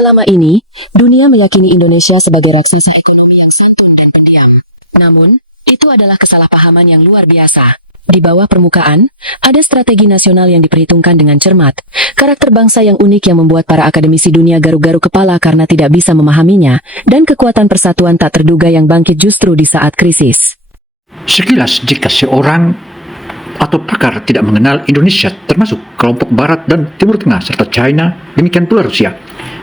Selama ini, dunia meyakini Indonesia sebagai raksasa ekonomi yang santun dan pendiam. Namun, itu adalah kesalahpahaman yang luar biasa. Di bawah permukaan, ada strategi nasional yang diperhitungkan dengan cermat, karakter bangsa yang unik yang membuat para akademisi dunia garuk-garuk kepala karena tidak bisa memahaminya, dan kekuatan persatuan tak terduga yang bangkit justru di saat krisis. Sekilas jika seorang atau pakar tidak mengenal Indonesia, termasuk kelompok Barat dan Timur Tengah serta China, demikian pula Rusia,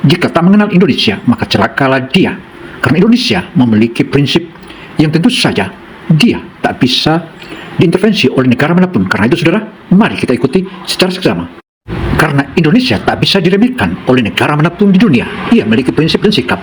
jika tak mengenal Indonesia, maka celakalah dia. Karena Indonesia memiliki prinsip yang tentu saja dia tak bisa diintervensi oleh negara manapun. Karena itu, saudara, mari kita ikuti secara seksama. Karena Indonesia tak bisa diremehkan oleh negara manapun di dunia. Ia memiliki prinsip dan sikap.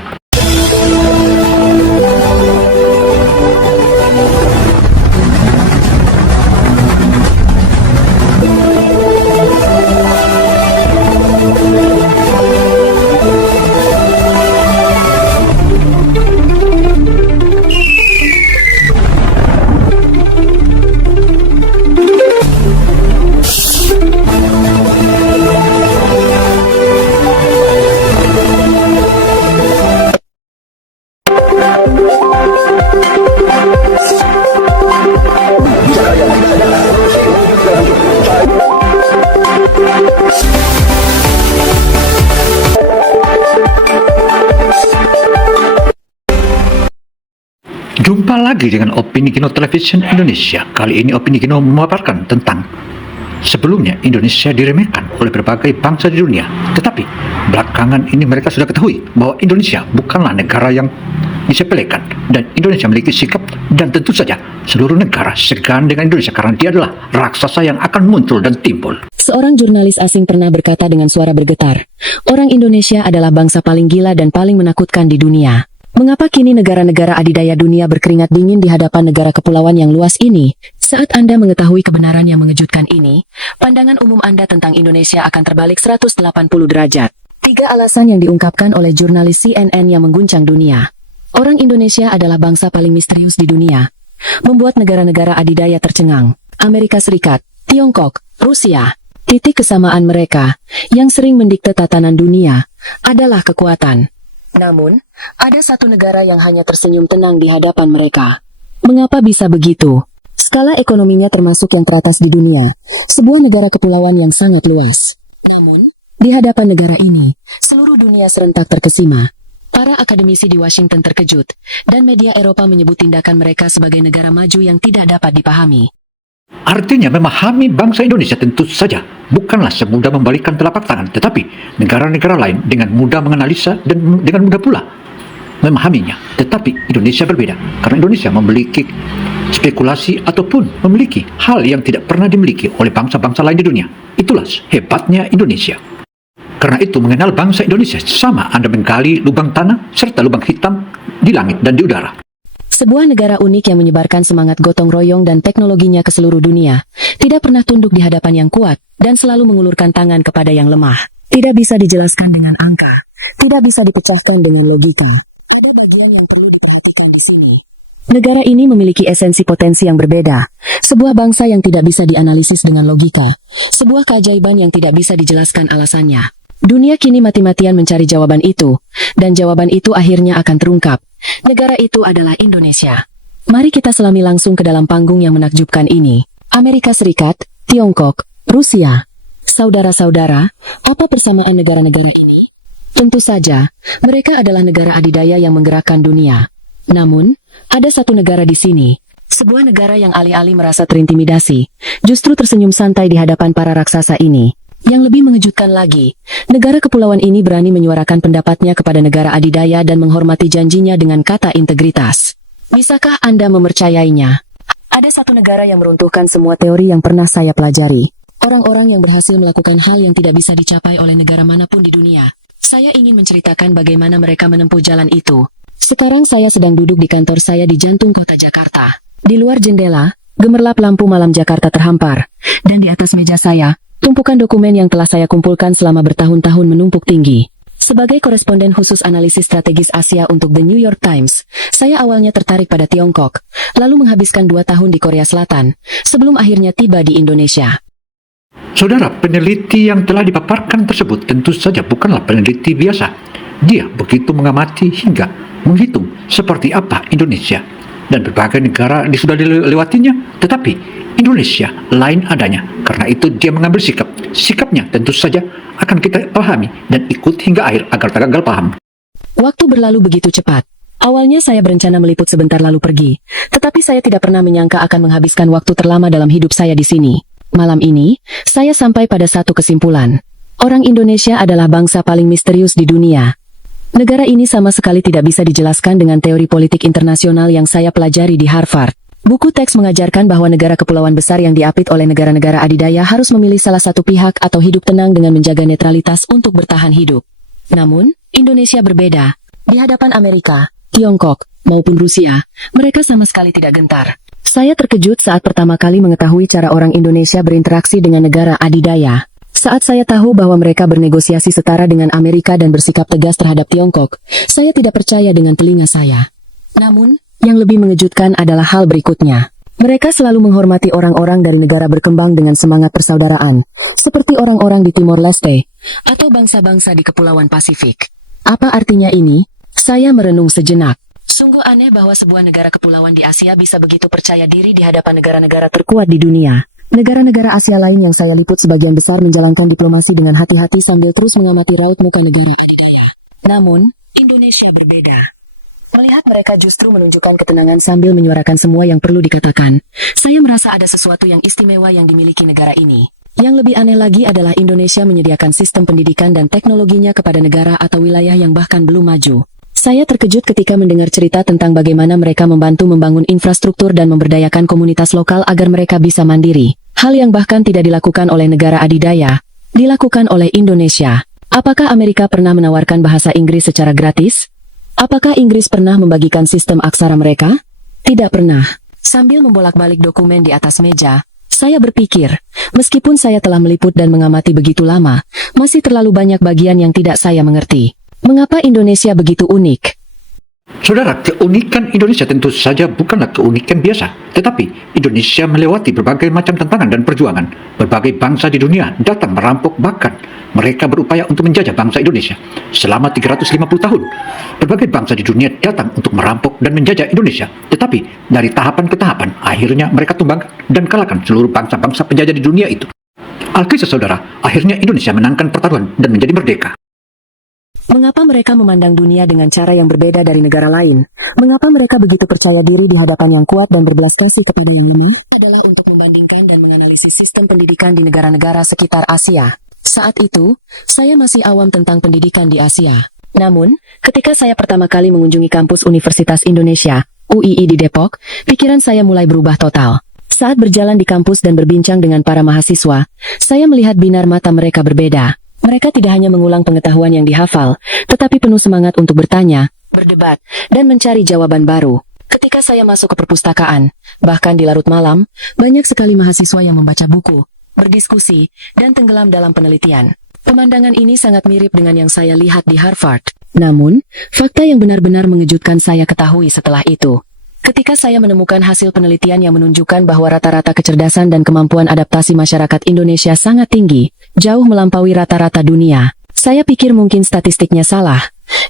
Jumpa lagi dengan Opini Kino Television Indonesia. Kali ini Opini Kino memaparkan tentang sebelumnya Indonesia diremehkan oleh berbagai bangsa di dunia. Tetapi belakangan ini mereka sudah ketahui bahwa Indonesia bukanlah negara yang disepelekan. Dan Indonesia memiliki sikap, dan tentu saja seluruh negara segan dengan Indonesia karena dia adalah raksasa yang akan muncul dan timbul. Seorang jurnalis asing pernah berkata dengan suara bergetar, "Orang Indonesia adalah bangsa paling gila dan paling menakutkan di dunia." Mengapa kini negara-negara adidaya dunia berkeringat dingin di hadapan negara kepulauan yang luas ini? Saat Anda mengetahui kebenaran yang mengejutkan ini, pandangan umum Anda tentang Indonesia akan terbalik 180 derajat. 3 alasan yang diungkapkan oleh jurnalis CNN yang mengguncang dunia. Orang Indonesia adalah bangsa paling misterius di dunia, membuat negara-negara adidaya tercengang. Amerika Serikat, Tiongkok, Rusia. Titik kesamaan mereka, yang sering mendikte tatanan dunia, adalah kekuatan. Namun, ada satu negara yang hanya tersenyum tenang di hadapan mereka. Mengapa bisa begitu? Skala ekonominya termasuk yang teratas di dunia, sebuah negara kepulauan yang sangat luas. Namun, di hadapan negara ini, seluruh dunia serentak terkesima. Para akademisi di Washington terkejut, dan media Eropa menyebut tindakan mereka sebagai negara maju yang tidak dapat dipahami. Artinya memahami bangsa Indonesia tentu saja bukanlah semudah membalikkan telapak tangan, tetapi negara-negara lain dengan mudah menganalisa dan dengan mudah pula memahaminya. Tetapi Indonesia berbeda, karena Indonesia memiliki spekulasi ataupun memiliki hal yang tidak pernah dimiliki oleh bangsa-bangsa lain di dunia. Itulah hebatnya Indonesia. Karena itu, mengenal bangsa Indonesia sama Anda menggali lubang tanah serta lubang hitam di langit dan di udara. Sebuah negara unik yang menyebarkan semangat gotong royong dan teknologinya ke seluruh dunia, tidak pernah tunduk di hadapan yang kuat, dan selalu mengulurkan tangan kepada yang lemah. Tidak bisa dijelaskan dengan angka, tidak bisa dipecahkan dengan logika. Ada bagian yang perlu diperhatikan di sini. Negara ini memiliki esensi potensi yang berbeda, sebuah bangsa yang tidak bisa dianalisis dengan logika, sebuah keajaiban yang tidak bisa dijelaskan alasannya. Dunia kini mati-matian mencari jawaban itu, dan jawaban itu akhirnya akan terungkap. Negara itu adalah Indonesia. Mari kita selami langsung ke dalam panggung yang menakjubkan ini. Amerika Serikat, Tiongkok, Rusia. Saudara-saudara, apa persamaan negara-negara ini? Tentu saja, mereka adalah negara adidaya yang menggerakkan dunia. Namun, ada satu negara di sini. Sebuah negara yang alih-alih merasa terintimidasi, justru tersenyum santai di hadapan para raksasa ini. Yang lebih mengejutkan lagi, negara kepulauan ini berani menyuarakan pendapatnya kepada negara adidaya dan menghormati janjinya dengan kata integritas. Bisakah Anda mempercayainya? Ada satu negara yang meruntuhkan semua teori yang pernah saya pelajari. Orang-orang yang berhasil melakukan hal yang tidak bisa dicapai oleh negara manapun di dunia. Saya ingin menceritakan bagaimana mereka menempuh jalan itu. Sekarang saya sedang duduk di kantor saya di jantung kota Jakarta. Di luar jendela, gemerlap lampu malam Jakarta terhampar. Dan di atas meja saya, tumpukan dokumen yang telah saya kumpulkan selama bertahun-tahun menumpuk tinggi. Sebagai koresponden khusus analisis strategis Asia untuk The New York Times, saya awalnya tertarik pada Tiongkok, lalu menghabiskan 2 tahun di Korea Selatan, sebelum akhirnya tiba di Indonesia. Saudara, peneliti yang telah dipaparkan tersebut tentu saja bukanlah peneliti biasa. Dia begitu mengamati hingga menghitung seperti apa Indonesia dan berbagai negara yang sudah dilewatinya, tetapi Indonesia lain adanya. Karena itu dia mengambil sikap. Sikapnya tentu saja akan kita pahami dan ikut hingga akhir agar tak gagal paham. Waktu berlalu begitu cepat. Awalnya saya berencana meliput sebentar lalu pergi, tetapi saya tidak pernah menyangka akan menghabiskan waktu terlama dalam hidup saya di sini. Malam ini, saya sampai pada satu kesimpulan. Orang Indonesia adalah bangsa paling misterius di dunia. Negara ini sama sekali tidak bisa dijelaskan dengan teori politik internasional yang saya pelajari di Harvard. Buku teks mengajarkan bahwa negara kepulauan besar yang diapit oleh negara-negara adidaya harus memilih salah satu pihak atau hidup tenang dengan menjaga netralitas untuk bertahan hidup. Namun, Indonesia berbeda. Di hadapan Amerika, Tiongkok, maupun Rusia, mereka sama sekali tidak gentar. Saya terkejut saat pertama kali mengetahui cara orang Indonesia berinteraksi dengan negara adidaya. Saat saya tahu bahwa mereka bernegosiasi setara dengan Amerika dan bersikap tegas terhadap Tiongkok, saya tidak percaya dengan telinga saya. Namun, yang lebih mengejutkan adalah hal berikutnya. Mereka selalu menghormati orang-orang dari negara berkembang dengan semangat persaudaraan, seperti orang-orang di Timor Leste, atau bangsa-bangsa di Kepulauan Pasifik. Apa artinya ini? Saya merenung sejenak. Sungguh aneh bahwa sebuah negara kepulauan di Asia bisa begitu percaya diri di hadapan negara-negara terkuat di dunia. Negara-negara Asia lain yang saya liput sebagian besar menjalankan diplomasi dengan hati-hati sambil terus mengamati raut muka negara adidaya. Namun, Indonesia berbeda. Melihat mereka justru menunjukkan ketenangan sambil menyuarakan semua yang perlu dikatakan, saya merasa ada sesuatu yang istimewa yang dimiliki negara ini. Yang lebih aneh lagi adalah Indonesia menyediakan sistem pendidikan dan teknologinya kepada negara atau wilayah yang bahkan belum maju. Saya terkejut ketika mendengar cerita tentang bagaimana mereka membantu membangun infrastruktur dan memberdayakan komunitas lokal agar mereka bisa mandiri. Hal yang bahkan tidak dilakukan oleh negara adidaya, dilakukan oleh Indonesia. Apakah Amerika pernah menawarkan bahasa Inggris secara gratis? Apakah Inggris pernah membagikan sistem aksara mereka? Tidak pernah. Sambil membolak-balik dokumen di atas meja, saya berpikir, meskipun saya telah meliput dan mengamati begitu lama, masih terlalu banyak bagian yang tidak saya mengerti. Mengapa Indonesia begitu unik? Saudara, keunikan Indonesia tentu saja bukanlah keunikan biasa, tetapi Indonesia melewati berbagai macam tantangan dan perjuangan. Berbagai bangsa di dunia datang merampok, bahkan mereka berupaya untuk menjajah bangsa Indonesia selama 350 tahun. Berbagai bangsa di dunia datang untuk merampok dan menjajah Indonesia, tetapi dari tahapan ke tahapan, akhirnya mereka tumbangkan dan kalahkan seluruh bangsa-bangsa penjajah di dunia itu. Alkisah saudara, akhirnya Indonesia menangkan pertaruhan dan menjadi merdeka. Mengapa mereka memandang dunia dengan cara yang berbeda dari negara lain? Mengapa mereka begitu percaya diri di hadapan yang kuat dan berbelas kasih kepada yang lemah? Adalah untuk membandingkan dan menganalisis sistem pendidikan di negara-negara sekitar Asia. Saat itu, saya masih awam tentang pendidikan di Asia. Namun, ketika saya pertama kali mengunjungi kampus Universitas Indonesia, UII di Depok, pikiran saya mulai berubah total. Saat berjalan di kampus dan berbincang dengan para mahasiswa, saya melihat binar mata mereka berbeda. Mereka tidak hanya mengulang pengetahuan yang dihafal, tetapi penuh semangat untuk bertanya, berdebat, dan mencari jawaban baru. Ketika saya masuk ke perpustakaan, bahkan di larut malam, banyak sekali mahasiswa yang membaca buku, berdiskusi, dan tenggelam dalam penelitian. Pemandangan ini sangat mirip dengan yang saya lihat di Harvard. Namun, fakta yang benar-benar mengejutkan saya ketahui setelah itu. Ketika saya menemukan hasil penelitian yang menunjukkan bahwa rata-rata kecerdasan dan kemampuan adaptasi masyarakat Indonesia sangat tinggi, jauh melampaui rata-rata dunia, saya pikir mungkin statistiknya salah.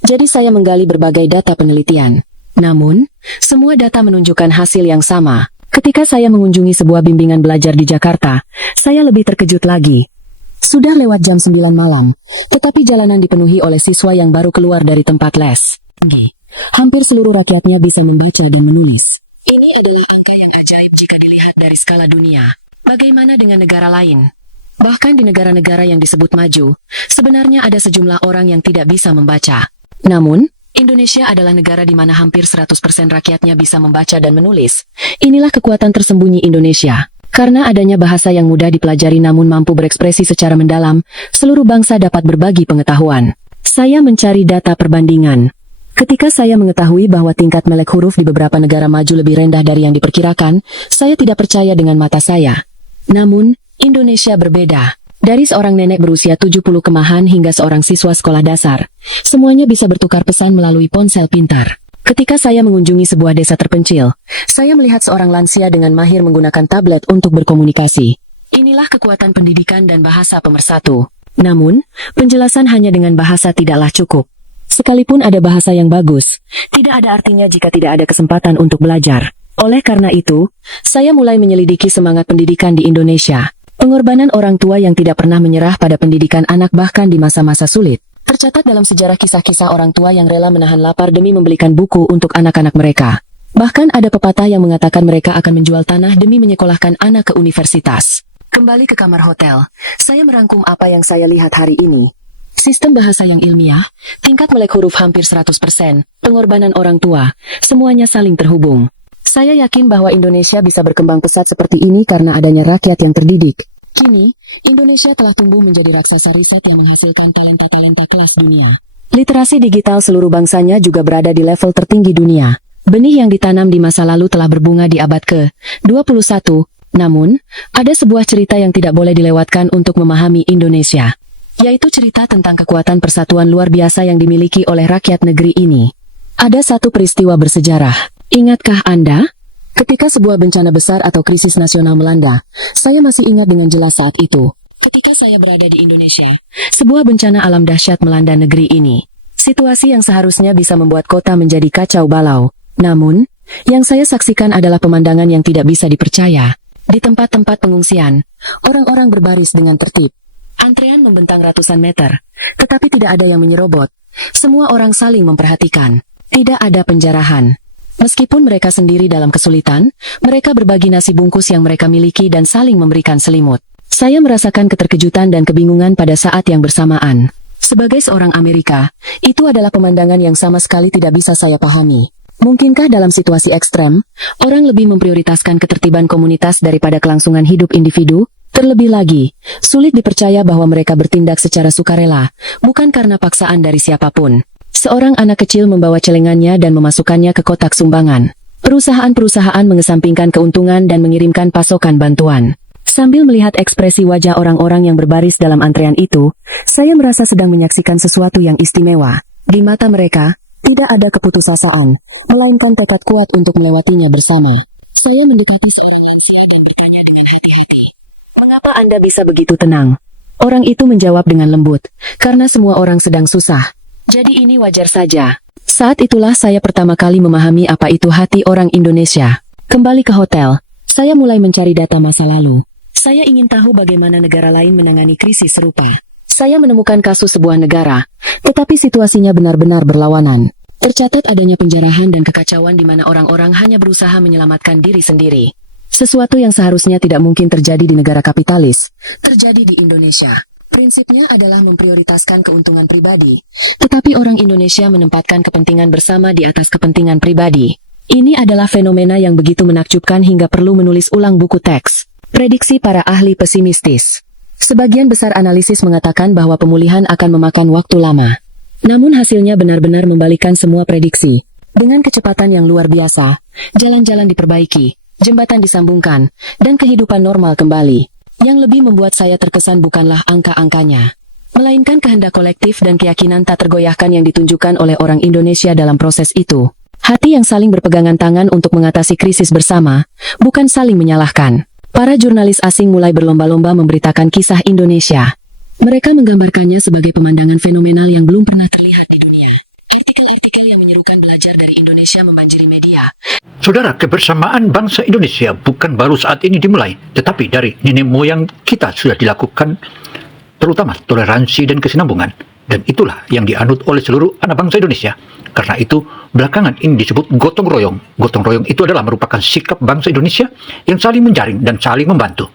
Jadi saya menggali berbagai data penelitian. Namun, semua data menunjukkan hasil yang sama. Ketika saya mengunjungi sebuah bimbingan belajar di Jakarta, saya lebih terkejut lagi. Sudah lewat jam 9 malam, tetapi jalanan dipenuhi oleh siswa yang baru keluar dari tempat les. Hampir seluruh rakyatnya bisa membaca dan menulis. Ini adalah angka yang ajaib jika dilihat dari skala dunia. Bagaimana dengan negara lain? Bahkan di negara-negara yang disebut maju, sebenarnya ada sejumlah orang yang tidak bisa membaca. Namun, Indonesia adalah negara di mana hampir 100% rakyatnya bisa membaca dan menulis. Inilah kekuatan tersembunyi Indonesia. Karena adanya bahasa yang mudah dipelajari namun mampu berekspresi secara mendalam, seluruh bangsa dapat berbagi pengetahuan. Saya mencari data perbandingan. Ketika saya mengetahui bahwa tingkat melek huruf di beberapa negara maju lebih rendah dari yang diperkirakan, saya tidak percaya dengan mata saya. Namun, Indonesia berbeda. Dari seorang nenek berusia 70 kemahan hingga seorang siswa sekolah dasar, semuanya bisa bertukar pesan melalui ponsel pintar. Ketika saya mengunjungi sebuah desa terpencil, saya melihat seorang lansia dengan mahir menggunakan tablet untuk berkomunikasi. Inilah kekuatan pendidikan dan bahasa pemersatu. Namun, penjelasan hanya dengan bahasa tidaklah cukup. Sekalipun ada bahasa yang bagus, tidak ada artinya jika tidak ada kesempatan untuk belajar. Oleh karena itu, saya mulai menyelidiki semangat pendidikan di Indonesia. Pengorbanan orang tua yang tidak pernah menyerah pada pendidikan anak bahkan di masa-masa sulit. Tercatat dalam sejarah kisah-kisah orang tua yang rela menahan lapar demi membelikan buku untuk anak-anak mereka. Bahkan ada pepatah yang mengatakan mereka akan menjual tanah demi menyekolahkan anak ke universitas. Kembali ke kamar hotel, saya merangkum apa yang saya lihat hari ini. Sistem bahasa yang ilmiah, tingkat melek huruf hampir 100%, pengorbanan orang tua, semuanya saling terhubung. Saya yakin bahwa Indonesia bisa berkembang pesat seperti ini karena adanya rakyat yang terdidik. Kini, Indonesia telah tumbuh menjadi raksasa riset yang menghasilkan talenta-talenta kelas dunia. Literasi digital seluruh bangsanya juga berada di level tertinggi dunia. Benih yang ditanam di masa lalu telah berbunga di abad ke-21. Namun, ada sebuah cerita yang tidak boleh dilewatkan untuk memahami Indonesia, yaitu cerita tentang kekuatan persatuan luar biasa yang dimiliki oleh rakyat negeri ini. Ada satu peristiwa bersejarah. Ingatkah Anda? Ketika sebuah bencana besar atau krisis nasional melanda, saya masih ingat dengan jelas saat itu. Ketika saya berada di Indonesia, sebuah bencana alam dahsyat melanda negeri ini. Situasi yang seharusnya bisa membuat kota menjadi kacau balau. Namun, yang saya saksikan adalah pemandangan yang tidak bisa dipercaya. Di tempat-tempat pengungsian, orang-orang berbaris dengan tertib. Antrean membentang ratusan meter, tetapi tidak ada yang menyerobot. Semua orang saling memperhatikan. Tidak ada penjarahan. Meskipun mereka sendiri dalam kesulitan, mereka berbagi nasi bungkus yang mereka miliki dan saling memberikan selimut. Saya merasakan keterkejutan dan kebingungan pada saat yang bersamaan. Sebagai seorang Amerika, itu adalah pemandangan yang sama sekali tidak bisa saya pahami. Mungkinkah dalam situasi ekstrem, orang lebih memprioritaskan ketertiban komunitas daripada kelangsungan hidup individu? Terlebih lagi, sulit dipercaya bahwa mereka bertindak secara sukarela, bukan karena paksaan dari siapapun. Seorang anak kecil membawa celengannya dan memasukkannya ke kotak sumbangan. Perusahaan-perusahaan mengesampingkan keuntungan dan mengirimkan pasokan bantuan. Sambil melihat ekspresi wajah orang-orang yang berbaris dalam antrean itu, saya merasa sedang menyaksikan sesuatu yang istimewa. Di mata mereka, tidak ada keputusasaan, melainkan tekad kuat untuk melewatinya bersama. Saya mendekati seorang lansia dan bertanya dengan hati-hati. Mengapa Anda bisa begitu tenang? Orang itu menjawab dengan lembut, karena semua orang sedang susah. Jadi ini wajar saja. Saat itulah saya pertama kali memahami apa itu hati orang Indonesia. Kembali ke hotel, saya mulai mencari data masa lalu. Saya ingin tahu bagaimana negara lain menangani krisis serupa. Saya menemukan kasus sebuah negara, tetapi situasinya benar-benar berlawanan. Tercatat adanya penjarahan dan kekacauan di mana orang-orang hanya berusaha menyelamatkan diri sendiri. Sesuatu yang seharusnya tidak mungkin terjadi di negara kapitalis, terjadi di Indonesia. Prinsipnya adalah memprioritaskan keuntungan pribadi, tetapi orang Indonesia menempatkan kepentingan bersama di atas kepentingan pribadi. Ini adalah fenomena yang begitu menakjubkan hingga perlu menulis ulang buku teks. Prediksi para ahli pesimistis. Sebagian besar analisis mengatakan bahwa pemulihan akan memakan waktu lama. Namun hasilnya benar-benar membalikkan semua prediksi. Dengan kecepatan yang luar biasa, jalan-jalan diperbaiki, jembatan disambungkan, dan kehidupan normal kembali. Yang lebih membuat saya terkesan bukanlah angka-angkanya, melainkan kehendak kolektif dan keyakinan tak tergoyahkan yang ditunjukkan oleh orang Indonesia dalam proses itu. Hati yang saling berpegangan tangan untuk mengatasi krisis bersama, bukan saling menyalahkan. Para jurnalis asing mulai berlomba-lomba memberitakan kisah Indonesia. Mereka menggambarkannya sebagai pemandangan fenomenal yang belum pernah terlihat di dunia. Artikel-artikel yang menyerukan belajar dari Indonesia membanjiri media. Saudara, kebersamaan bangsa Indonesia bukan baru saat ini dimulai, tetapi dari nenek moyang kita sudah dilakukan, terutama toleransi dan kesinambungan. Dan itulah yang dianut oleh seluruh anak bangsa Indonesia. Karena itu, belakangan ini disebut gotong royong. Gotong royong itu adalah merupakan sikap bangsa Indonesia yang saling menjaring dan saling membantu.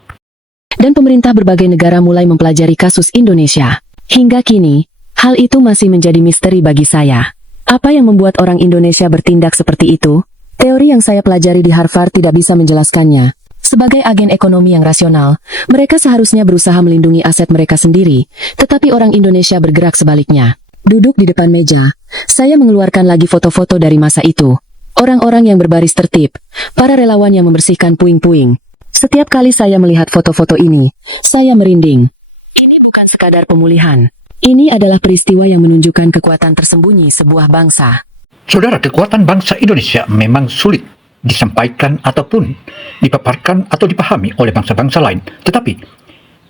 Dan pemerintah berbagai negara mulai mempelajari kasus Indonesia. Hingga kini, hal itu masih menjadi misteri bagi saya. Apa yang membuat orang Indonesia bertindak seperti itu? Teori yang saya pelajari di Harvard tidak bisa menjelaskannya. Sebagai agen ekonomi yang rasional, mereka seharusnya berusaha melindungi aset mereka sendiri, tetapi orang Indonesia bergerak sebaliknya. Duduk di depan meja, saya mengeluarkan lagi foto-foto dari masa itu. Orang-orang yang berbaris tertib, para relawan yang membersihkan puing-puing. Setiap kali saya melihat foto-foto ini, saya merinding. Ini bukan sekadar pemulihan. Ini adalah peristiwa yang menunjukkan kekuatan tersembunyi sebuah bangsa. Saudara, kekuatan bangsa Indonesia memang sulit disampaikan ataupun dipaparkan atau dipahami oleh bangsa-bangsa lain. Tetapi,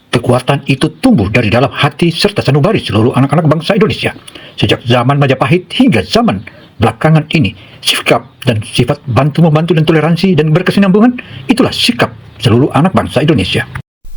Kekuatan itu tumbuh dari dalam hati serta sanubari seluruh anak-anak bangsa Indonesia. Sejak zaman Majapahit hingga zaman belakangan ini, sikap dan sifat bantu-membantu dan toleransi dan berkesinambungan, itulah sikap seluruh anak bangsa Indonesia.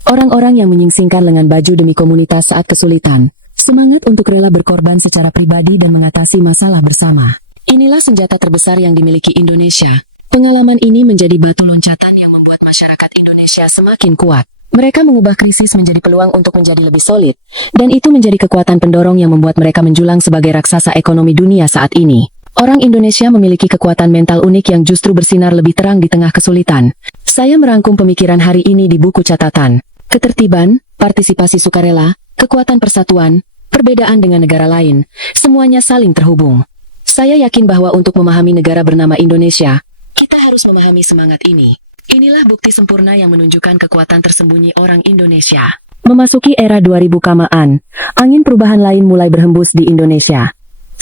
Orang-orang yang menyingsingkan lengan baju demi komunitas saat kesulitan, semangat untuk rela berkorban secara pribadi dan mengatasi masalah bersama. Inilah senjata terbesar yang dimiliki Indonesia. Pengalaman ini menjadi batu loncatan yang membuat masyarakat Indonesia semakin kuat. Mereka mengubah krisis menjadi peluang untuk menjadi lebih solid, dan itu menjadi kekuatan pendorong yang membuat mereka menjulang sebagai raksasa ekonomi dunia saat ini. Orang Indonesia memiliki kekuatan mental unik yang justru bersinar lebih terang di tengah kesulitan. Saya merangkum pemikiran hari ini di buku catatan. Ketertiban, partisipasi sukarela, kekuatan persatuan, perbedaan dengan negara lain, semuanya saling terhubung. Saya yakin bahwa untuk memahami negara bernama Indonesia, kita harus memahami semangat ini. Inilah bukti sempurna yang menunjukkan kekuatan tersembunyi orang Indonesia. Memasuki era 2000 kamaan, angin perubahan lain mulai berhembus di Indonesia.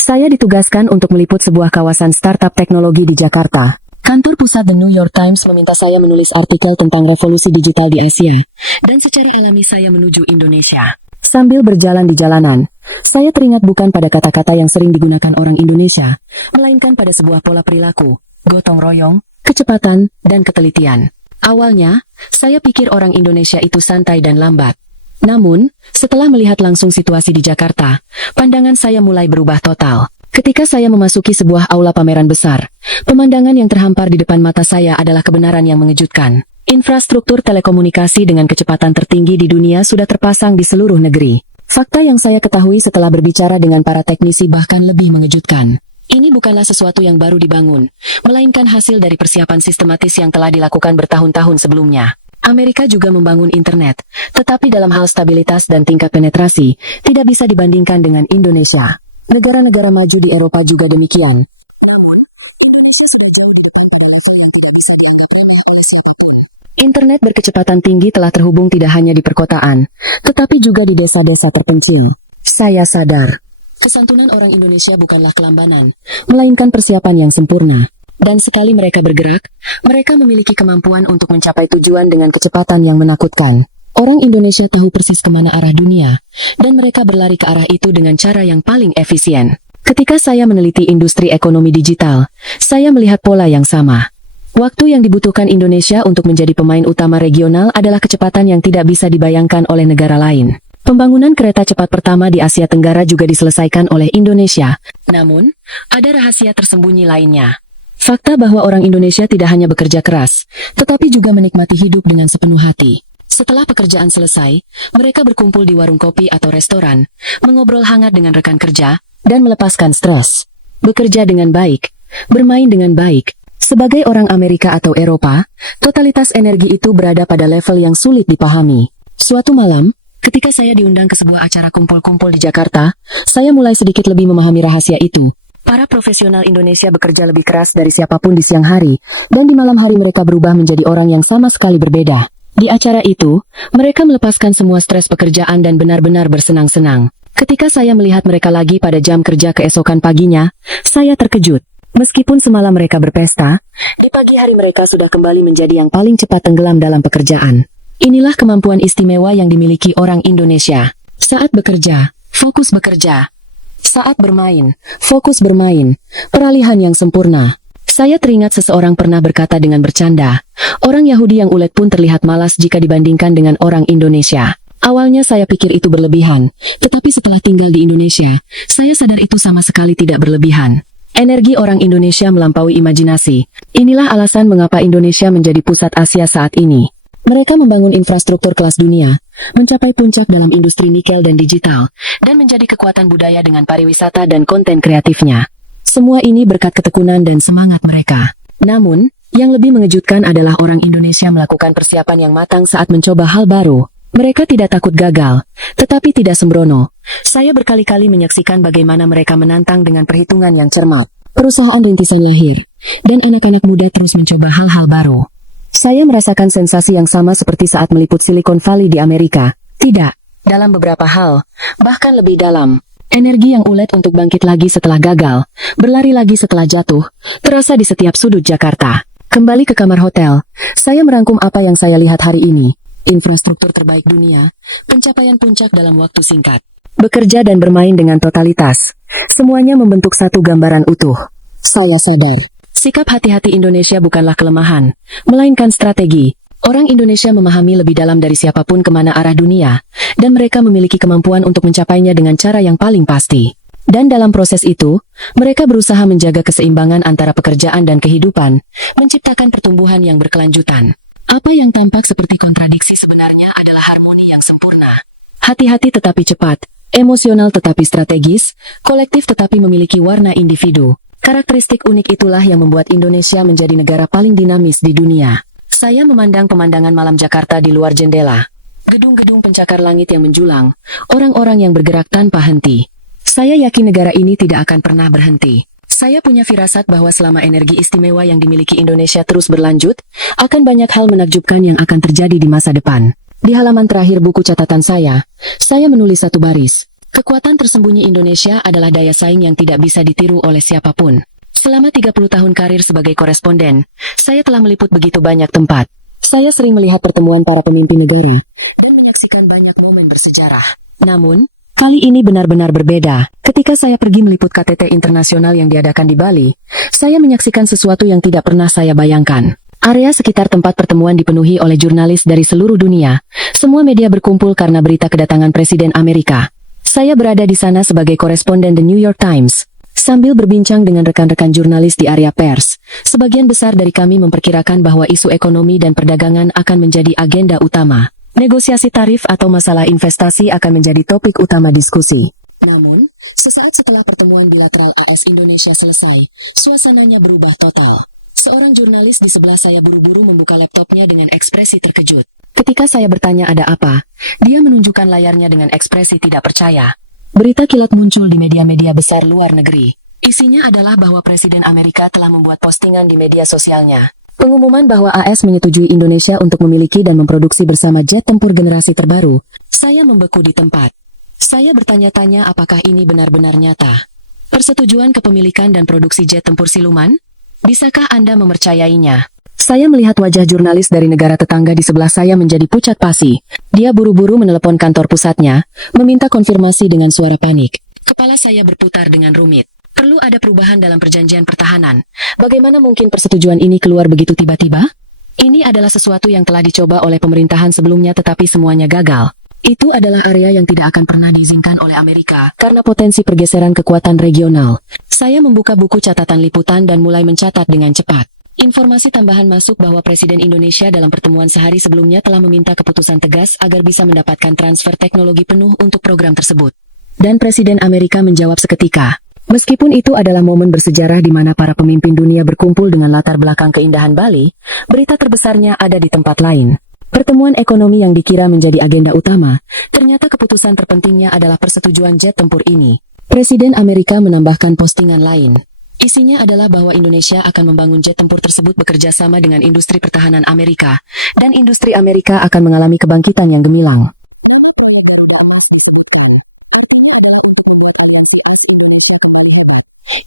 Saya ditugaskan untuk meliput sebuah kawasan startup teknologi di Jakarta. Kantor pusat The New York Times meminta saya menulis artikel tentang revolusi digital di Asia, dan secara alami saya menuju Indonesia. Sambil berjalan di jalanan, saya teringat bukan pada kata-kata yang sering digunakan orang Indonesia, melainkan pada sebuah pola perilaku, gotong royong, kecepatan, dan ketelitian. Awalnya, saya pikir orang Indonesia itu santai dan lambat. Namun, setelah melihat langsung situasi di Jakarta, pandangan saya mulai berubah total. Ketika saya memasuki sebuah aula pameran besar, pemandangan yang terhampar di depan mata saya adalah kebenaran yang mengejutkan. Infrastruktur telekomunikasi dengan kecepatan tertinggi di dunia sudah terpasang di seluruh negeri. Fakta yang saya ketahui setelah berbicara dengan para teknisi bahkan lebih mengejutkan. Ini bukanlah sesuatu yang baru dibangun, melainkan hasil dari persiapan sistematis yang telah dilakukan bertahun-tahun sebelumnya. Amerika juga membangun internet, tetapi dalam hal stabilitas dan tingkat penetrasi, tidak bisa dibandingkan dengan Indonesia. Negara-negara maju di Eropa juga demikian. Internet berkecepatan tinggi telah terhubung tidak hanya di perkotaan, tetapi juga di desa-desa terpencil. Saya sadar, kesantunan orang Indonesia bukanlah kelambanan, melainkan persiapan yang sempurna. Dan sekali mereka bergerak, mereka memiliki kemampuan untuk mencapai tujuan dengan kecepatan yang menakutkan. Orang Indonesia tahu persis kemana arah dunia, dan mereka berlari ke arah itu dengan cara yang paling efisien. Ketika saya meneliti industri ekonomi digital, saya melihat pola yang sama. Waktu yang dibutuhkan Indonesia untuk menjadi pemain utama regional adalah kecepatan yang tidak bisa dibayangkan oleh negara lain. Pembangunan kereta cepat pertama di Asia Tenggara juga diselesaikan oleh Indonesia. Namun, ada rahasia tersembunyi lainnya. Fakta bahwa orang Indonesia tidak hanya bekerja keras, tetapi juga menikmati hidup dengan sepenuh hati. Setelah pekerjaan selesai, mereka berkumpul di warung kopi atau restoran, mengobrol hangat dengan rekan kerja, dan melepaskan stres. Bekerja dengan baik, bermain dengan baik. Sebagai orang Amerika atau Eropa, totalitas energi itu berada pada level yang sulit dipahami. Suatu malam, ketika saya diundang ke sebuah acara kumpul-kumpul di Jakarta, saya mulai sedikit lebih memahami rahasia itu. Para profesional Indonesia bekerja lebih keras dari siapapun di siang hari, dan di malam hari mereka berubah menjadi orang yang sama sekali berbeda. Di acara itu, mereka melepaskan semua stres pekerjaan dan benar-benar bersenang-senang. Ketika saya melihat mereka lagi pada jam kerja keesokan paginya, saya terkejut. Meskipun semalam mereka berpesta, di pagi hari mereka sudah kembali menjadi yang paling cepat tenggelam dalam pekerjaan. Inilah kemampuan istimewa yang dimiliki orang Indonesia. Saat bekerja, fokus bekerja. Saat bermain, fokus bermain. Peralihan yang sempurna. Saya teringat seseorang pernah berkata dengan bercanda, orang Yahudi yang ulet pun terlihat malas jika dibandingkan dengan orang Indonesia. Awalnya saya pikir itu berlebihan, tetapi setelah tinggal di Indonesia, saya sadar itu sama sekali tidak berlebihan. Energi orang Indonesia melampaui imajinasi. Inilah alasan mengapa Indonesia menjadi pusat Asia saat ini. Mereka membangun infrastruktur kelas dunia, mencapai puncak dalam industri nikel dan digital, dan menjadi kekuatan budaya dengan pariwisata dan konten kreatifnya. Semua ini berkat ketekunan dan semangat mereka. Namun, yang lebih mengejutkan adalah orang Indonesia melakukan persiapan yang matang saat mencoba hal baru. Mereka tidak takut gagal, tetapi tidak sembrono. Saya berkali-kali menyaksikan bagaimana mereka menantang dengan perhitungan yang cermat. Perusahaan rintisan lahir, dan anak-anak muda terus mencoba hal-hal baru. Saya merasakan sensasi yang sama seperti saat meliput Silicon Valley di Amerika. Tidak, dalam beberapa hal, bahkan lebih dalam. Energi yang ulet untuk bangkit lagi setelah gagal, berlari lagi setelah jatuh, terasa di setiap sudut Jakarta. Kembali ke kamar hotel, saya merangkum apa yang saya lihat hari ini. infrastruktur terbaik dunia, pencapaian puncak dalam waktu singkat. Bekerja dan bermain dengan totalitas. Semuanya membentuk satu gambaran utuh. Saya sadar. Sikap hati-hati Indonesia bukanlah kelemahan, melainkan strategi. Orang Indonesia memahami lebih dalam dari siapapun kemana arah dunia, dan mereka memiliki kemampuan untuk mencapainya dengan cara yang paling pasti. Dan dalam proses itu, mereka berusaha menjaga keseimbangan antara pekerjaan dan kehidupan, menciptakan pertumbuhan yang berkelanjutan. Apa yang tampak seperti kontradiksi sebenarnya adalah harmoni yang sempurna. Hati-hati tetapi cepat, emosional tetapi strategis, kolektif tetapi memiliki warna individu. Karakteristik unik itulah yang membuat Indonesia menjadi negara paling dinamis di dunia. Saya memandang pemandangan malam Jakarta di luar jendela. Gedung-gedung pencakar langit yang menjulang, orang-orang yang bergerak tanpa henti. Saya yakin negara ini tidak akan pernah berhenti. Saya punya firasat bahwa selama energi istimewa yang dimiliki Indonesia terus berlanjut, akan banyak hal menakjubkan yang akan terjadi di masa depan. Di halaman terakhir buku catatan saya menulis satu baris. Kekuatan tersembunyi Indonesia adalah daya saing yang tidak bisa ditiru oleh siapapun. Selama 30 tahun karir sebagai koresponden, saya telah meliput begitu banyak tempat. Saya sering melihat pertemuan para pemimpin negara dan menyaksikan banyak momen bersejarah. Namun, kali ini benar-benar berbeda. Ketika saya pergi meliput KTT internasional yang diadakan di Bali, saya menyaksikan sesuatu yang tidak pernah saya bayangkan. Area sekitar tempat pertemuan dipenuhi oleh jurnalis dari seluruh dunia. Semua media berkumpul karena berita kedatangan Presiden Amerika. Saya berada di sana sebagai koresponden The New York Times. Sambil berbincang dengan rekan-rekan jurnalis di area pers, sebagian besar dari kami memperkirakan bahwa isu ekonomi dan perdagangan akan menjadi agenda utama. Negosiasi tarif atau masalah investasi akan menjadi topik utama diskusi. Namun, sesaat setelah pertemuan bilateral AS-Indonesia selesai, suasananya berubah total. Seorang jurnalis di sebelah saya buru-buru membuka laptopnya dengan ekspresi terkejut. Ketika saya bertanya ada apa, dia menunjukkan layarnya dengan ekspresi tidak percaya. Berita kilat muncul di media-media besar luar negeri. Isinya adalah bahwa Presiden Amerika telah membuat postingan di media sosialnya. Pengumuman bahwa AS menyetujui Indonesia untuk memiliki dan memproduksi bersama jet tempur generasi terbaru. Saya membeku di tempat. Saya bertanya-tanya apakah ini benar-benar nyata. Persetujuan kepemilikan dan produksi jet tempur siluman? Bisakah Anda mempercayainya? Saya melihat wajah jurnalis dari negara tetangga di sebelah saya menjadi pucat pasi. Dia buru-buru menelepon kantor pusatnya, meminta konfirmasi dengan suara panik. Kepala saya berputar dengan rumit. Perlu ada perubahan dalam perjanjian pertahanan. Bagaimana mungkin persetujuan ini keluar begitu tiba-tiba? Ini adalah sesuatu yang telah dicoba oleh pemerintahan sebelumnya tetapi semuanya gagal. Itu adalah area yang tidak akan pernah diizinkan oleh Amerika karena potensi pergeseran kekuatan regional. Saya membuka buku catatan liputan dan mulai mencatat dengan cepat. Informasi tambahan masuk bahwa Presiden Indonesia dalam pertemuan sehari sebelumnya telah meminta keputusan tegas agar bisa mendapatkan transfer teknologi penuh untuk program tersebut. Dan Presiden Amerika menjawab seketika. Meskipun itu adalah momen bersejarah di mana para pemimpin dunia berkumpul dengan latar belakang keindahan Bali, berita terbesarnya ada di tempat lain. Pertemuan ekonomi yang dikira menjadi agenda utama, ternyata keputusan terpentingnya adalah persetujuan jet tempur ini. Presiden Amerika menambahkan postingan lain. Isinya adalah bahwa Indonesia akan membangun jet tempur tersebut bekerja sama dengan industri pertahanan Amerika, dan industri Amerika akan mengalami kebangkitan yang gemilang.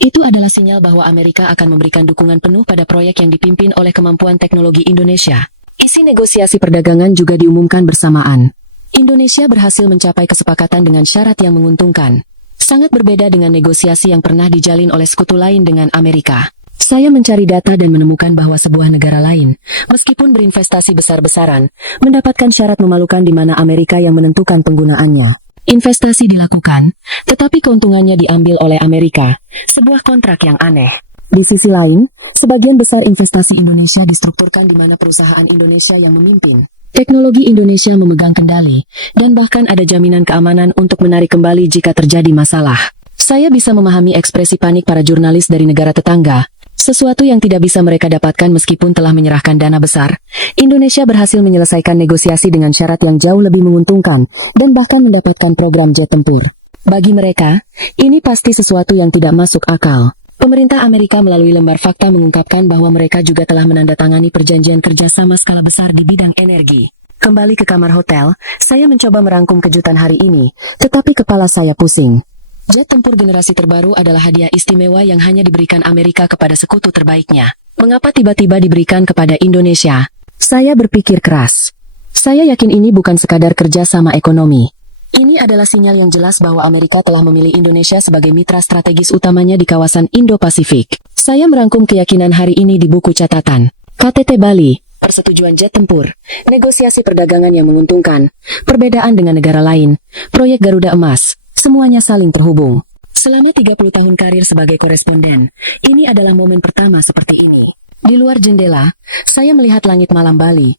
Itu adalah sinyal bahwa Amerika akan memberikan dukungan penuh pada proyek yang dipimpin oleh kemampuan teknologi Indonesia. Isi negosiasi perdagangan juga diumumkan bersamaan. Indonesia berhasil mencapai kesepakatan dengan syarat yang menguntungkan. Sangat berbeda dengan negosiasi yang pernah dijalin oleh sekutu lain dengan Amerika. Saya mencari data dan menemukan bahwa sebuah negara lain, meskipun berinvestasi besar-besaran, mendapatkan syarat memalukan di mana Amerika yang menentukan penggunaannya. Investasi dilakukan, tetapi keuntungannya diambil oleh Amerika, sebuah kontrak yang aneh. Di sisi lain, sebagian besar investasi Indonesia distrukturkan di mana perusahaan Indonesia yang memimpin. Teknologi Indonesia memegang kendali, dan bahkan ada jaminan keamanan untuk menarik kembali jika terjadi masalah. Saya bisa memahami ekspresi panik para jurnalis dari negara tetangga, sesuatu yang tidak bisa mereka dapatkan meskipun telah menyerahkan dana besar. Indonesia berhasil menyelesaikan negosiasi dengan syarat yang jauh lebih menguntungkan, dan bahkan mendapatkan program jet tempur. Bagi mereka, ini pasti sesuatu yang tidak masuk akal. Pemerintah Amerika melalui lembar fakta mengungkapkan bahwa mereka juga telah menandatangani perjanjian kerjasama skala besar di bidang energi. Kembali ke kamar hotel, saya mencoba merangkum kejutan hari ini, tetapi kepala saya pusing. Jet tempur generasi terbaru adalah hadiah istimewa yang hanya diberikan Amerika kepada sekutu terbaiknya. Mengapa tiba-tiba diberikan kepada Indonesia? Saya berpikir keras. Saya yakin ini bukan sekadar kerjasama ekonomi. Ini adalah sinyal yang jelas bahwa Amerika telah memilih Indonesia sebagai mitra strategis utamanya di kawasan Indo-Pasifik. Saya merangkum keyakinan hari ini di buku catatan. KTT Bali, persetujuan jet tempur, negosiasi perdagangan yang menguntungkan, perbedaan dengan negara lain, proyek Garuda Emas, semuanya saling terhubung. Selama 30 tahun karir sebagai koresponden, ini adalah momen pertama seperti ini. Di luar jendela, saya melihat langit malam Bali.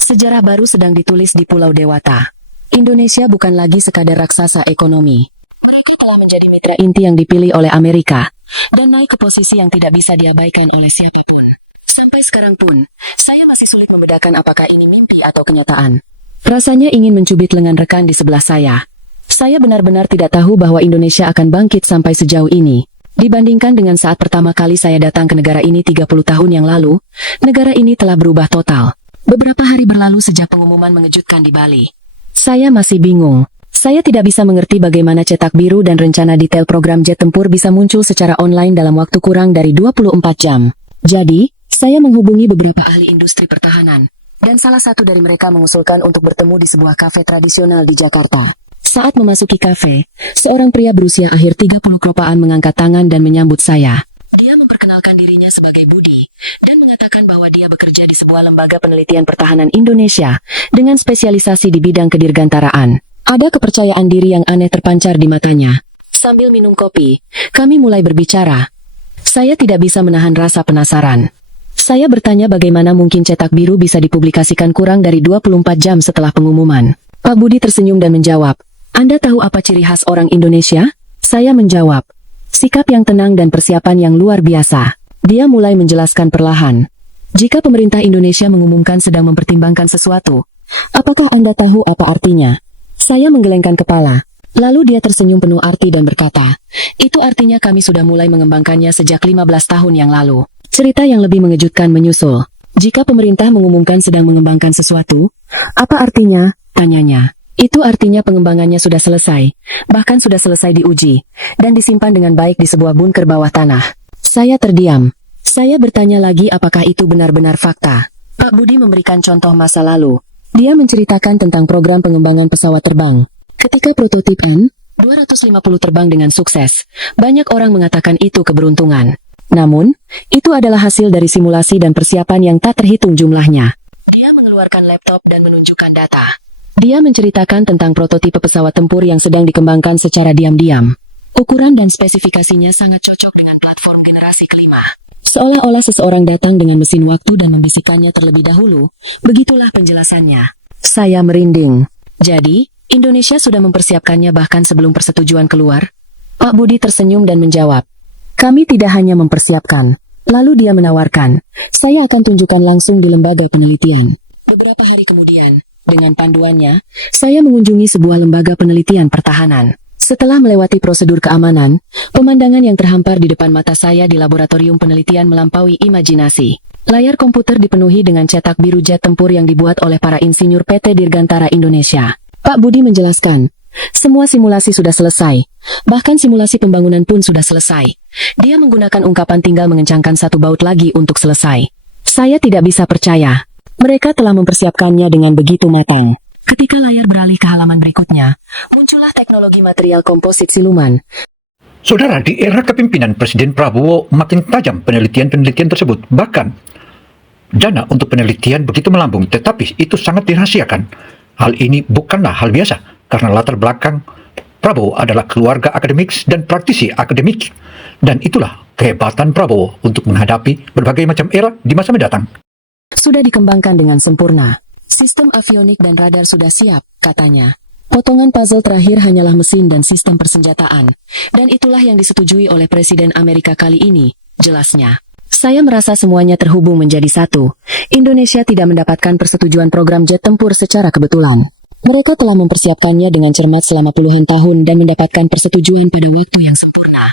Sejarah baru sedang ditulis di Pulau Dewata. Indonesia bukan lagi sekadar raksasa ekonomi. Mereka telah menjadi mitra inti yang dipilih oleh Amerika dan naik ke posisi yang tidak bisa diabaikan oleh siapapun. Sampai sekarang pun, saya masih sulit membedakan apakah ini mimpi atau kenyataan. Rasanya ingin mencubit lengan rekan di sebelah saya. Saya benar-benar tidak tahu bahwa Indonesia akan bangkit sampai sejauh ini. Dibandingkan dengan saat pertama kali saya datang ke negara ini 30 tahun yang lalu, negara ini telah berubah total. Beberapa hari berlalu sejak pengumuman mengejutkan di Bali. Saya masih bingung. Saya tidak bisa mengerti bagaimana cetak biru dan rencana detail program jet tempur bisa muncul secara online dalam waktu kurang dari 24 jam. Jadi, saya menghubungi beberapa ahli industri pertahanan, dan salah satu dari mereka mengusulkan untuk bertemu di sebuah kafe tradisional di Jakarta. Saat memasuki kafe, seorang pria berusia akhir 30 kelopaan mengangkat tangan dan menyambut saya. Dia memperkenalkan dirinya sebagai Budi, dan mengatakan bahwa dia bekerja di sebuah lembaga penelitian pertahanan Indonesia dengan spesialisasi di bidang kedirgantaraan. Ada kepercayaan diri yang aneh terpancar di matanya. Sambil minum kopi, kami mulai berbicara. Saya tidak bisa menahan rasa penasaran. Saya bertanya bagaimana mungkin cetak biru bisa dipublikasikan kurang dari 24 jam setelah pengumuman. Pak Budi tersenyum dan menjawab, "Anda tahu apa ciri khas orang Indonesia?" Saya menjawab, "Sikap yang tenang dan persiapan yang luar biasa." Dia mulai menjelaskan perlahan. Jika pemerintah Indonesia mengumumkan sedang mempertimbangkan sesuatu, apakah Anda tahu apa artinya? Saya menggelengkan kepala. Lalu dia tersenyum penuh arti dan berkata, "Itu artinya kami sudah mulai mengembangkannya sejak 15 tahun yang lalu." Cerita yang lebih mengejutkan menyusul. Jika pemerintah mengumumkan sedang mengembangkan sesuatu, apa artinya? Tanyanya. Itu artinya pengembangannya sudah selesai, bahkan sudah selesai diuji, dan disimpan dengan baik di sebuah bunker bawah tanah. Saya terdiam. Saya bertanya lagi apakah itu benar-benar fakta. Pak Budi memberikan contoh masa lalu. Dia menceritakan tentang program pengembangan pesawat terbang. Ketika prototipan, 250 terbang dengan sukses, banyak orang mengatakan itu keberuntungan. Namun, itu adalah hasil dari simulasi dan persiapan yang tak terhitung jumlahnya. Dia mengeluarkan laptop dan menunjukkan data. Dia menceritakan tentang prototipe pesawat tempur yang sedang dikembangkan secara diam-diam. Ukuran dan spesifikasinya sangat cocok dengan platform generasi kelima. Seolah-olah seseorang datang dengan mesin waktu dan membisikkannya terlebih dahulu. Begitulah penjelasannya. Saya merinding. Jadi, Indonesia sudah mempersiapkannya bahkan sebelum persetujuan keluar? Pak Budi tersenyum dan menjawab, "Kami tidak hanya mempersiapkan." Lalu dia menawarkan, "Saya akan tunjukkan langsung di lembaga penelitian." Beberapa hari kemudian, dengan panduannya, saya mengunjungi sebuah lembaga penelitian pertahanan. Setelah melewati prosedur keamanan, pemandangan yang terhampar di depan mata saya di laboratorium penelitian melampaui imajinasi. Layar komputer dipenuhi dengan cetak biru jet tempur yang dibuat oleh para insinyur PT Dirgantara Indonesia. Pak Budi menjelaskan, semua simulasi sudah selesai. Bahkan simulasi pembangunan pun sudah selesai. Dia menggunakan ungkapan tinggal mengencangkan satu baut lagi untuk selesai. Saya tidak bisa percaya. Mereka telah mempersiapkannya dengan begitu matang. Ketika layar beralih ke halaman berikutnya, muncullah teknologi material komposit siluman. Saudara, di era kepemimpinan Presiden Prabowo makin tajam penelitian-penelitian tersebut. Bahkan, dana untuk penelitian begitu melambung, tetapi itu sangat dirahasiakan. Hal ini bukanlah hal biasa, karena latar belakang Prabowo adalah keluarga akademik dan praktisi akademik. Dan itulah kehebatan Prabowo untuk menghadapi berbagai macam era di masa mendatang. Sudah dikembangkan dengan sempurna. Sistem avionik dan radar sudah siap, katanya. Potongan puzzle terakhir hanyalah mesin dan sistem persenjataan. Dan itulah yang disetujui oleh Presiden Amerika kali ini, jelasnya. Saya merasa semuanya terhubung menjadi satu. Indonesia tidak mendapatkan persetujuan program jet tempur secara kebetulan. Mereka telah mempersiapkannya dengan cermat selama puluhan tahun dan mendapatkan persetujuan pada waktu yang sempurna.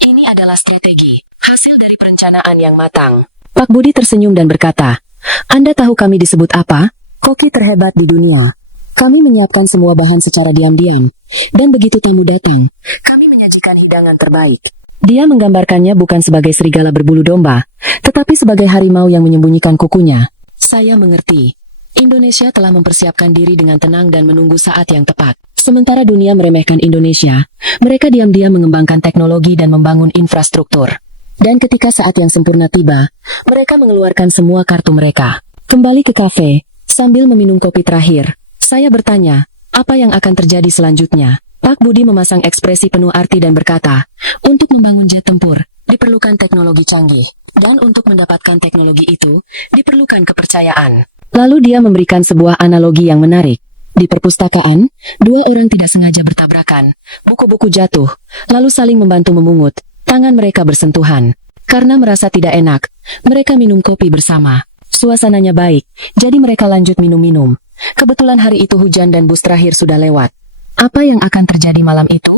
Ini adalah strategi, hasil dari perencanaan yang matang. Pak Budi tersenyum dan berkata, "Anda tahu kami disebut apa? Koki terhebat di dunia. Kami menyiapkan semua bahan secara diam-diam. Dan begitu tamu datang, kami menyajikan hidangan terbaik." Dia menggambarkannya bukan sebagai serigala berbulu domba, tetapi sebagai harimau yang menyembunyikan kukunya. Saya mengerti. Indonesia telah mempersiapkan diri dengan tenang dan menunggu saat yang tepat. Sementara dunia meremehkan Indonesia, mereka diam-diam mengembangkan teknologi dan membangun infrastruktur. Dan ketika saat yang sempurna tiba, mereka mengeluarkan semua kartu mereka. Kembali ke kafe, sambil meminum kopi terakhir, saya bertanya, apa yang akan terjadi selanjutnya? Pak Budi memasang ekspresi penuh arti dan berkata, untuk membangun jet tempur, diperlukan teknologi canggih. Dan untuk mendapatkan teknologi itu, diperlukan kepercayaan. Lalu dia memberikan sebuah analogi yang menarik. Di perpustakaan, dua orang tidak sengaja bertabrakan. Buku-buku jatuh, lalu saling membantu memungut. Tangan mereka bersentuhan. Karena merasa tidak enak, mereka minum kopi bersama. Suasananya baik, jadi mereka lanjut minum-minum. Kebetulan hari itu hujan dan bus terakhir sudah lewat. Apa yang akan terjadi malam itu?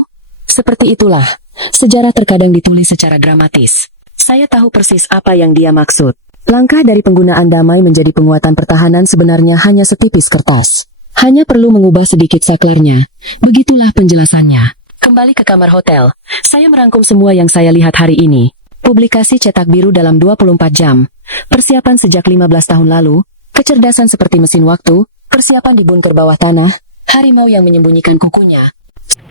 Seperti itulah, sejarah terkadang ditulis secara dramatis. Saya tahu persis apa yang dia maksud. Langkah dari penggunaan damai menjadi penguatan pertahanan sebenarnya hanya setipis kertas. Hanya perlu mengubah sedikit saklarnya. Begitulah penjelasannya. Kembali ke kamar hotel, saya merangkum semua yang saya lihat hari ini. Publikasi cetak biru dalam 24 jam, persiapan sejak 15 tahun lalu, kecerdasan seperti mesin waktu, persiapan di bunker bawah tanah, harimau yang menyembunyikan kukunya.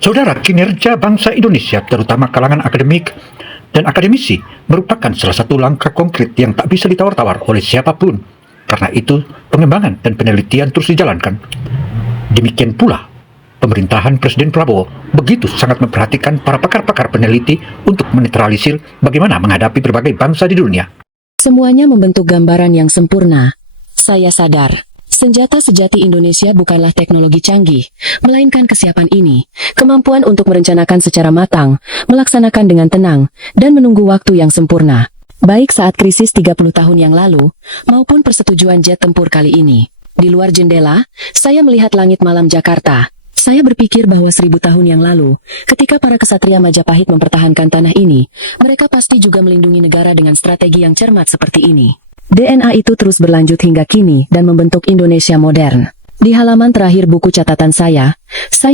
Saudara, kinerja bangsa Indonesia, terutama kalangan akademik dan akademisi, merupakan salah satu langkah konkret yang tak bisa ditawar-tawar oleh siapapun. Karena itu, pengembangan dan penelitian terus dijalankan. Demikian pula, pemerintahan Presiden Prabowo begitu sangat memperhatikan para pakar-pakar peneliti untuk menetralisir bagaimana menghadapi berbagai bangsa di dunia. Semuanya membentuk gambaran yang sempurna. Saya sadar, senjata sejati Indonesia bukanlah teknologi canggih, melainkan kesiapan ini, kemampuan untuk merencanakan secara matang, melaksanakan dengan tenang, dan menunggu waktu yang sempurna. Baik saat krisis 30 tahun yang lalu, maupun persetujuan jet tempur kali ini. Di luar jendela, saya melihat langit malam Jakarta. Saya berpikir bahwa 1000 tahun yang lalu, ketika para kesatria Majapahit mempertahankan tanah ini, mereka pasti juga melindungi negara dengan strategi yang cermat seperti ini. DNA itu terus berlanjut hingga kini dan membentuk Indonesia modern. Di halaman terakhir buku catatan saya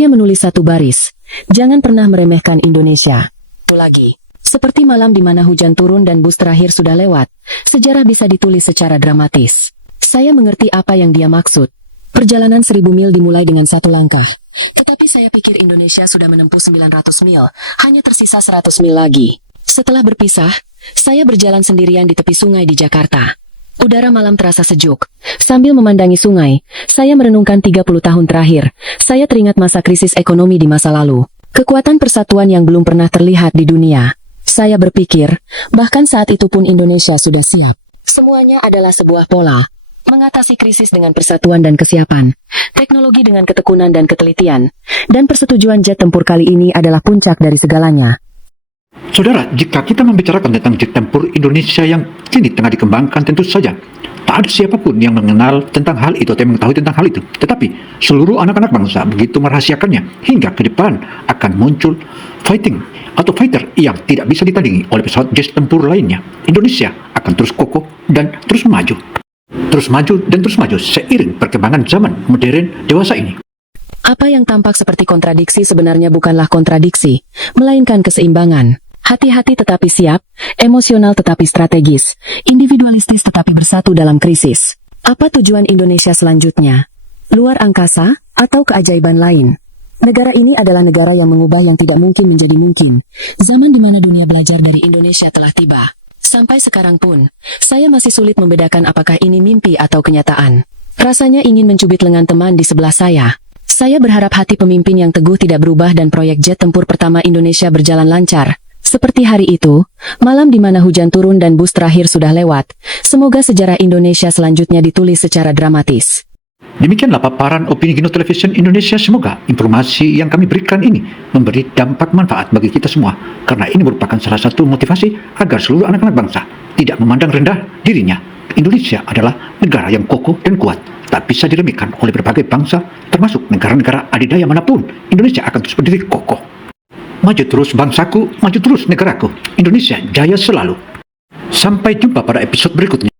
menulis satu baris. Jangan pernah meremehkan Indonesia. Itu lagi. Seperti malam di mana hujan turun dan bus terakhir sudah lewat, sejarah bisa ditulis secara dramatis. Saya mengerti apa yang dia maksud. Perjalanan 1000 mil dimulai dengan satu langkah. Tetapi saya pikir Indonesia sudah menempuh 900 mil, hanya tersisa 100 mil lagi. Setelah berpisah, saya berjalan sendirian di tepi sungai di Jakarta. Udara malam terasa sejuk. Sambil memandangi sungai, saya merenungkan 30 tahun terakhir. Saya teringat masa krisis ekonomi di masa lalu. Kekuatan persatuan yang belum pernah terlihat di dunia. Saya berpikir, bahkan saat itu pun Indonesia sudah siap. Semuanya adalah sebuah pola. Mengatasi krisis dengan persatuan dan kesiapan, teknologi dengan ketekunan dan ketelitian, dan persetujuan jet tempur kali ini adalah puncak dari segalanya. Saudara, jika kita membicarakan tentang jet tempur Indonesia yang kini tengah dikembangkan, tentu saja tak ada siapapun yang mengenal tentang hal itu atau yang mengetahui tentang hal itu. Tetapi seluruh anak-anak bangsa begitu merahasiakannya hingga ke depan akan muncul fighter yang tidak bisa ditandingi oleh pesawat jet tempur lainnya. Indonesia akan terus kokoh dan terus maju. Terus maju seiring perkembangan zaman modern dewasa ini. Apa yang tampak seperti kontradiksi sebenarnya bukanlah kontradiksi, melainkan keseimbangan. Hati-hati tetapi siap, emosional tetapi strategis, individualistis tetapi bersatu dalam krisis. Apa tujuan Indonesia selanjutnya? Luar angkasa atau keajaiban lain? Negara ini adalah negara yang mengubah yang tidak mungkin menjadi mungkin. Zaman di mana dunia belajar dari Indonesia telah tiba. Sampai sekarang pun, saya masih sulit membedakan apakah ini mimpi atau kenyataan. Rasanya ingin mencubit lengan teman di sebelah saya. Saya berharap hati pemimpin yang teguh tidak berubah dan proyek jet tempur pertama Indonesia berjalan lancar. Seperti hari itu, malam di mana hujan turun dan bus terakhir sudah lewat, semoga sejarah Indonesia selanjutnya ditulis secara dramatis. Demikianlah paparan opini Gino Television Indonesia. Semoga informasi yang kami berikan ini memberi dampak manfaat bagi kita semua. Karena ini merupakan salah satu motivasi agar seluruh anak-anak bangsa tidak memandang rendah dirinya. Indonesia adalah negara yang kokoh dan kuat. Tak bisa diremehkan oleh berbagai bangsa, termasuk negara-negara adidaya manapun. Indonesia akan terus berdiri kokoh. Maju terus bangsaku, maju terus negaraku. Indonesia jaya selalu. Sampai jumpa pada episode berikutnya.